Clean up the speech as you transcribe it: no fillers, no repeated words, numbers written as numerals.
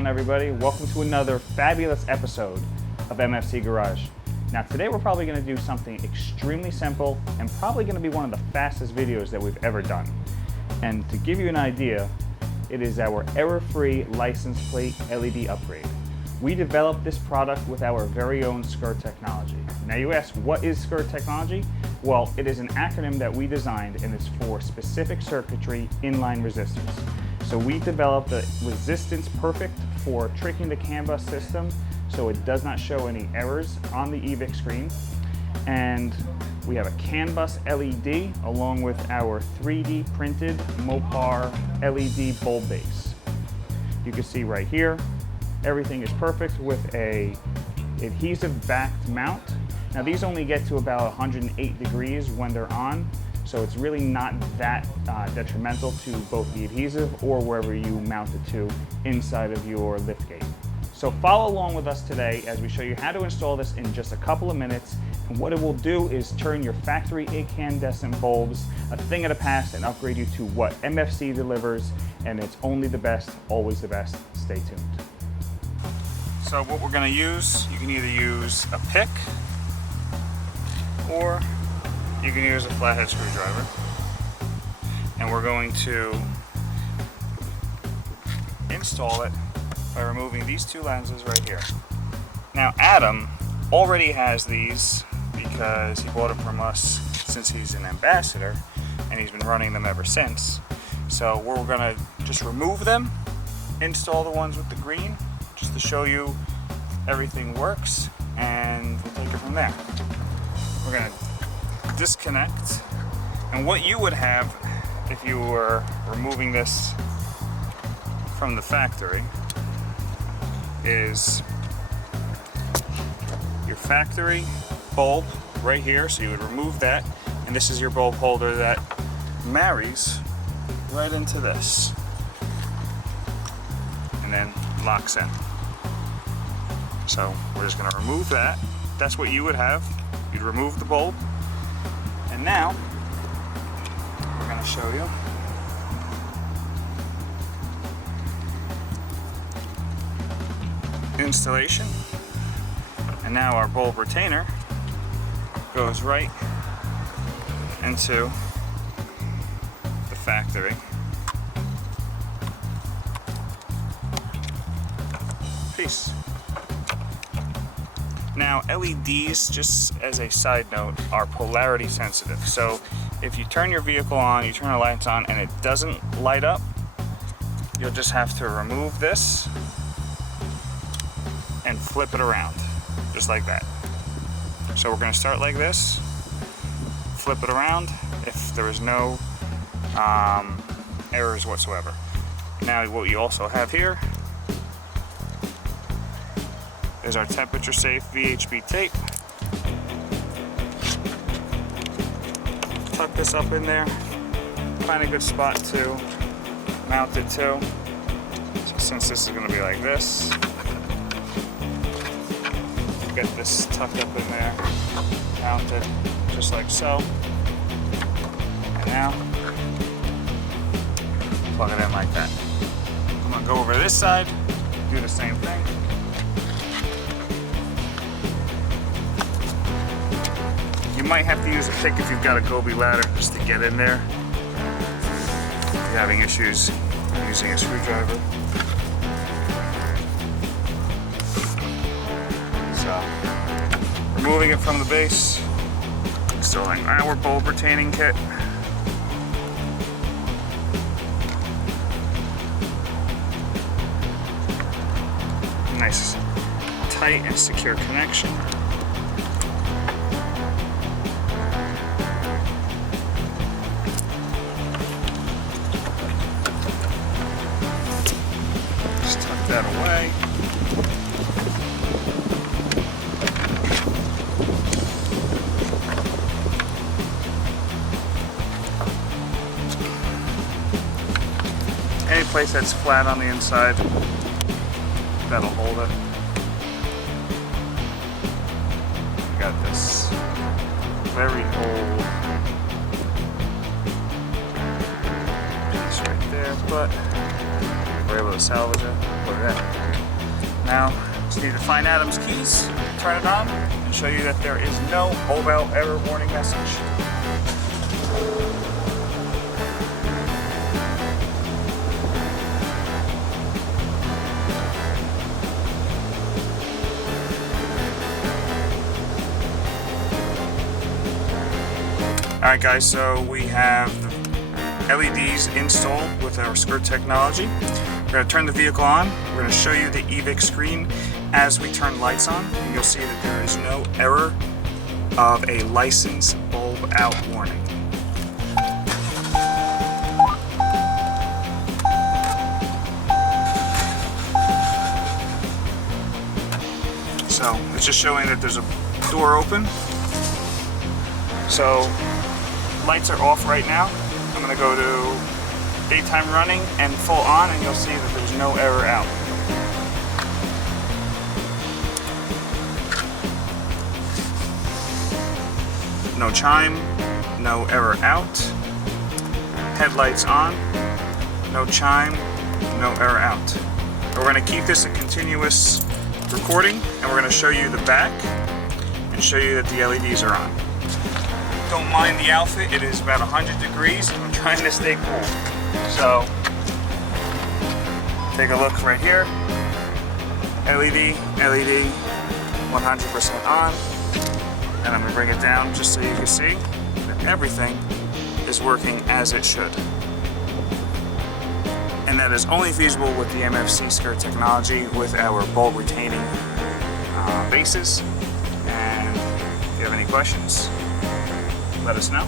on, everybody? Welcome to another fabulous episode of MFC Garage. Now today we're probably going to do something extremely simple and probably going to be one of the fastest videos that we've ever done. And to give you an idea, it is our error-free license plate LED upgrade. We developed this product with our very own S.C.I.R technology. Now you ask, what is S.C.I.R technology? Well, it is an acronym that we designed and is for specific circuitry inline resistance. So we developed the resistance perfect for tricking the CAN bus system so it does not show any errors on the EVIC screen. And we have a CAN bus LED along with our 3D printed Mopar LED bulb base. You can see right here, everything is perfect with a adhesive backed mount. Now these only get to about 108 degrees when they're on, so it's really not that detrimental to both the adhesive or wherever you mount it to inside of your liftgate. So follow along with us today as we show you how to install this in just a couple of minutes. And what it will do is turn your factory incandescent bulbs a thing of the past and upgrade you to what MFC delivers, and it's only the best, always the best. Stay tuned. So what we're going to use, you can either use a pick or you can use a flathead screwdriver, and we're going to install it by removing these two lenses right here. Now Adam already has these because he bought them from us since he's an ambassador and he's been running them ever since. So we're going to just remove them, install the ones with the green just to show you everything works, and we'll take it from there. We're going to disconnect, and what you would have if you were removing this from the factory is your factory bulb right here. So you would remove that, and this is your bulb holder that marries right into this and then locks in. So we're just going to remove that. That's what you would have. You'd remove the bulb. And now, we're going to show you installation. And now our bulb retainer goes right into the factory piece. Now LEDs, just as a side note, are polarity sensitive. So if you turn your vehicle on, you turn the lights on and it doesn't light up, you'll just have to remove this and flip it around, just like that. So we're going to start like this, flip it around if there is no errors whatsoever. Now what you also have here is our temperature safe VHB tape. Tuck this up in there, find a good spot to mount it to. So since this is going to be like this, get this tucked up in there, mount it just like so, and now plug it in like that. I'm going to go over to this side, do the same thing. You might have to use a pick if you've got a Gobi ladder just to get in there. If you're having issues using a screwdriver. So, removing it from the base, installing our bulb retaining kit. Nice, tight and secure connection. That away. Any place that's flat on the inside, that'll hold it. We got this very old piece right there, but we're able to salvage it. Look at that. Now, just need to find Adam's keys, turn it on, and show you that there is no mobile error warning message. Alright guys, so we have the LEDs installed with our S.C.I.R technology. We're going to turn the vehicle on. We're going to show you the EVIC screen as we turn lights on, and you'll see that there is no error of a license bulb out warning. So it's just showing that there's a door open. So lights are off right now. I'm going to go to daytime running and full on, and you'll see that there's no error out. No chime, no error out. Headlights on, no chime, no error out. We're going to keep this a continuous recording, and we're going to show you the back and show you that the LEDs are on. Don't mind the outfit, it is about 100 degrees and I'm trying to stay cool. So, take a look right here. LED, 100% on. And I'm going to bring it down just so you can see that everything is working as it should. And that is only feasible with the MFC S.C.I.R technology with our bulb retaining bases. And if you have any questions, let us know.